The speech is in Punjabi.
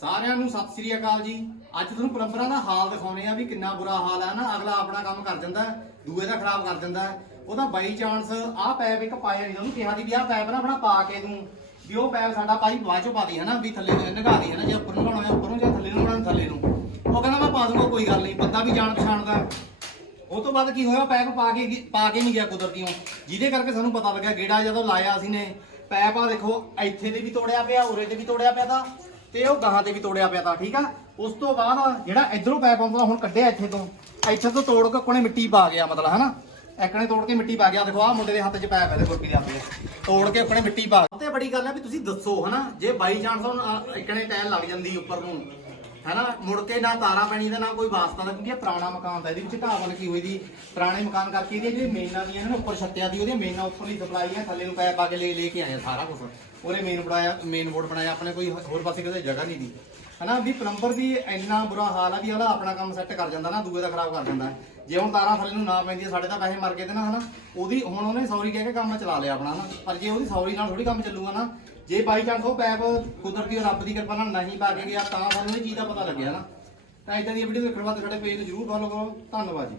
ਸਾਰਿਆਂ ਨੂੰ ਸਤਿ ਸ੍ਰੀ ਅਕਾਲ ਜੀ। ਅੱਜ ਤੁਹਾਨੂੰ ਪਲੰਬਰਾਂ ਦਾ ਹਾਲ ਦਿਖਾਉਣੇ ਆ ਵੀ ਕਿੰਨਾ ਬੁਰਾ ਹਾਲ ਹੈ ਨਾ। ਅਗਲਾ ਆਪਣਾ ਕੰਮ ਕਰ ਜਾਂਦਾ ਦੂਏ ਦਾ ਖਰਾਬ ਕਰ ਦਿੰਦਾ ਉਹਦਾ ਬਾਈ ਚਾਂਸ ਆਹ ਪੈਪ ਇੱਕ ਪਾਇਆ ਨਹੀਂ, ਉਹਨੂੰ ਕਿਹਾ ਦੀ ਵੀ ਆਹ ਪੈਪ ਨਾ ਆਪਣਾ ਪਾ ਕੇ ਤੂੰ ਵੀ ਉਹ ਪੈਪ ਸਾਡਾ ਪਾਈ ਬਾਅਦ ਚੋਂ ਪਾ ਦੀ, ਹਨਾ, ਵੀ ਥੱਲੇ ਨਗਾ ਦੀ, ਹਨਾ, ਜੇ ਉੱਪਰ ਨੂੰ ਬਣਾਉਣਾ ਉੱਪਰੋਂ ਜਾਂ ਥੱਲੇ ਨੂੰ ਬਣਾਉਣਾ, ਥੱਲੇ ਨੂੰ। ਉਹ ਕਹਿੰਦਾ ਮੈਂ ਪਾ ਦੂੰਗਾ ਕੋਈ ਗੱਲ ਨਹੀਂ, ਬੰਦਾ ਵੀ ਜਾਣ ਪਛਾਣਦਾ ਹੈ। ਉਹ ਤੋਂ ਬਾਅਦ ਕੀ ਹੋਇਆ ਪੈਪ ਪਾ ਕੇ ਪਾ ਕੇ ਨਹੀਂ ਗਿਆ ਕੁਦਰਤੀਓ। ਜਿਹਦੇ ਕਰਕੇ ਸਾਨੂੰ ਪਤਾ ਲੱਗਿਆ, ਗੇੜਾ ਜਦੋਂ ਲਾਇਆ ਅਸੀਂ ਨੇ, ਪੈਪ ਆ ਦੇਖੋ, ਇੱਥੇ ਦੇ ਵੀ ਤੋੜਿਆ ਪਿਆ, ਉਰੇ ਤੇ ਵੀ ਤੋੜਿਆ ਪਿਆ ਤਾਂ। ਤੇ ਉਹ ਗਾਹਾਂ ਤੇ ਵੀ ਤੋੜਿਆ ਪਿਆ ਤਾਂ, ਠੀਕ ਆ? ਉਸ ਤੋਂ ਬਾਅਦ ਜਿਹੜਾ ਇਧਰੋਂ ਪੈਪ ਆਉਂਦਾ, ਹੁਣ ਕੱਢਿਆ ਇੱਥੇ ਤੋਂ। ਇੱਥੇ ਤੋਂ ਤੋੜ ਕੇ ਕੋਨੇ ਮਿੱਟੀ ਪਾ ਗਿਆ, ਮਤਲਬ, ਹਨਾ? ਇੱਕਨੇ ਤੋੜ ਕੇ ਮਿੱਟੀ ਪਾ ਗਿਆ। ਦੇਖੋ, ਆਹ ਮੁੰਡੇ ਦੇ ਹੱਥ 'ਚ ਪੈਪ ਹੈ ਤੇ ਗੁਰਪੀ ਦੇ ਹੱਥ 'ਚ। ਤੋੜ ਕੇ ਆਪਣੇ ਮਿੱਟੀ ਪਾ ਤੇ ਬੜੀ ਗੱਲ ਹੈ ਵੀ ਤੁਸੀਂ ਦੱਸੋ, ਹਨਾ? ਜੇ ਬਾਈ ਚਾਂਸ ਹੁਣ ਟਾਇਲ ਲੱਗ ਜਾਂਦੀ ਉੱਪਰ ਨੂੰ ਹੈਨਾ? ਮੁੜ ਕੇ ਨਾ ਤਾਰਾ ਪੈਣੀ ਦਾ ਨਾ ਕੋਈ ਵਾਸਤਾ ਦਾ, ਕਿਉਂਕਿ ਇਹ ਪੁਰਾਣਾ ਮਕਾਨ ਦਾ ਇਹਦੇ ਵਿੱਚ ਢਾਹ ਲੱਗੀ ਹੋਈ ਦੀ। ਪੁਰਾਣੇ ਮਕਾਨ ਕਰਕੇ ਇਹਦੇ ਜਿਹੜੇ ਮੇਨਾਂ ਦੀਆਂ ਨੇ ਉੱਪਰ ਛੱਤਿਆਂ ਦੀ, ਉਹਦੀਆਂ ਮੇਨਾਂ ਉੱਪਰਲੀ ਸਪਲਾਈ ਹੈ ਥੱਲੇ ਨੂੰ ਪੈਪ ਪਾ ਕੇ ਲੈ ਲੈ ਕੇ ਆਇਆ ਸਾਰਾ ਕੁਝ ਉਹਨੇ ਮੇਨ ਬਣਾਇਆ ਮੇਨ ਬੋਰਡ ਬਣਾਇਆ, ਆਪਣੇ ਕੋਈ ਹੋਰ ਪਾਸੇ ਕਿਤੇ ਜਗ੍ਹਾ ਨਹੀਂ ਦੀ। ਹਨਾ ਵੀ ਪਲੰਬਰ ਵੀ ਇੰਨਾ ਬੁਰਾ ਹਾਲ ਆ ਵੀ ਉਹਦਾ ਆਪਣਾ ਕੰਮ ਸੈੱਟ ਕਰ ਜਾਂਦਾ ਨਾ, ਦੂਏ ਦਾ ਖਰਾਬ ਕਰ ਦਿੰਦਾ। ਜੇ ਹੁਣ ਤਾਰਾਂ ਥੱਲੇ ਨੂੰ ਨਾ ਪੈਂਦੀਆਂ ਸਾਡੇ ਤਾਂ ਪੈਸੇ ਮਰ ਗਏ ਤੇ ਨਾ, ਹਨਾ। ਉਹਦੀ ਹੁਣ ਉਹਨੇ ਸੌਰੀ ਕਹਿ ਕੇ ਕੰਮ ਚਲਾ ਲਿਆ ਆਪਣਾ ਨਾ ਪਰ ਜੇ ਉਹਦੀ ਸੌਰੀ ਨਾਲ ਥੋੜੀ ਕੰਮ ਚੱਲੂਗਾ ਨਾ, ਜੇ ਬਾਈ ਚਾਂਸ ਉਹ ਪੈਪ ਕੁਦਰਤੀ ਰੱਬ ਦੀ ਕਿਰਪਾ ਨਾਲ ਨਹੀਂ ਪਾ ਕੇ ਗਿਆ, ਤਾਂ ਸਾਨੂੰ ਇਹ ਚੀਜ਼ ਦਾ ਪਤਾ ਲੱਗਿਆ ਨਾ ਤਾਂ ਇਦਾਂ ਦੀ ਵੀਡੀਓ ਦੇਖਣ ਵਾਸਤੇ ਸਾਡੇ ਪੇਜ ਨੂੰ ਜਰੂਰ ਫੋਲੋ ਕਰੋ। ਧੰਨਵਾਦ ਜੀ।